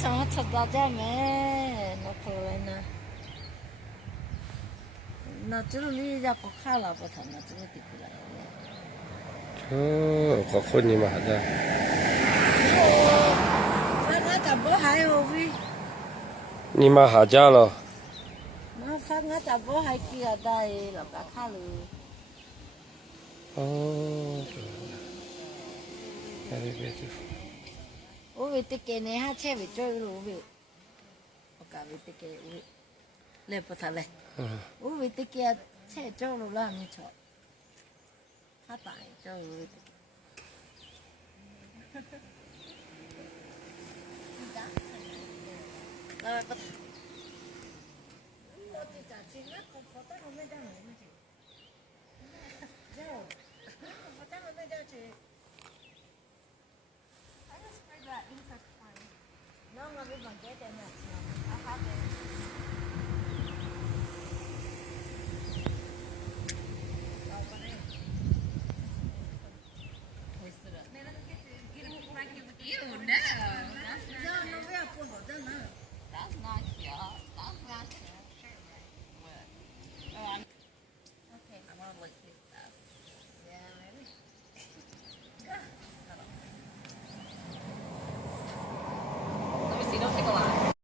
常吵架没？那可能呢？那这个你家不看了不成？那这个地不来。ขอบคุณนี่มาจ้ะ那咋不还有喂？นี่มาหาจ้าเหรอ那咋不还给他带了？不看了。อ๋อ very beautiful 我为这个呢，还车为做路为，我搞为这个为，来不他来。我为这个车做路了没错，他大做路的。来不他。我这家亲那个跑到我们家来没去？走，跑到我们家去。No, no, we won't get there next month. I have it.